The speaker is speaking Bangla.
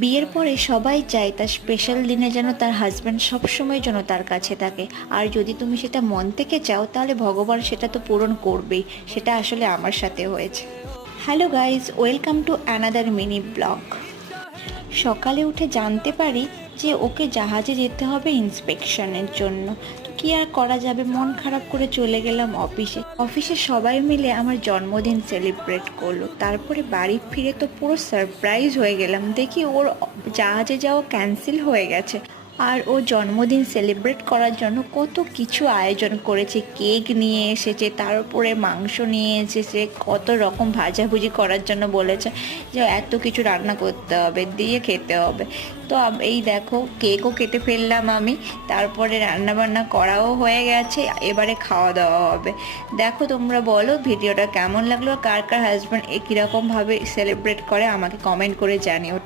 বিয়ের পরে সবাই চায় তার স্পেশাল দিনে যেন তার হাজব্যান্ড সবসময় যেন তার কাছে থাকে। আর যদি তুমি সেটা মন থেকে চাও তাহলে ভগবান সেটা তো পূরণ করবেই। সেটা আসলে আমার সাথে হয়েছে। Hello guys, welcome to another mini blog. সকালে উঠে জানতে পারি যে ওকে জাহাজে যেতে হবে ইন্সপেকশনের জন্য। তো কি আর করা যাবে, মন খারাপ করে চলে গেলাম অফিসে সবাই মিলে আমার জন্মদিন সেলিব্রেট করলো। তারপরে বাড়ি ফিরে তো পুরো সারপ্রাইজ হয়ে গেলাম, দেখি ওর জাহাজে যাওয়া ক্যান্সেল হয়ে গেছে। আর ও জন্মদিন সেলিব্রেট করার জন্য কত কিছু আয়োজন করেছে, কেক নিয়ে এসেছে, তার উপরে মাংস নিয়ে এসেছে, কত রকম ভাজাভুজি করার জন্য বলেছে যে এত কিছু রান্না করতে হবে, দিয়ে খেতে হবে। তো এই দেখো কেকও কেটে ফেললাম আমি, তারপরে রান্না বান্না করাও হয়ে গেছে, এবারে খাওয়া দাওয়া হবে। দেখো তোমরা বলো ভিডিওটা কেমন লাগলো, কার কার হাজব্যান্ড কীরকমভাবে সেলিব্রেট করে আমাকে কমেন্ট করে জানিও।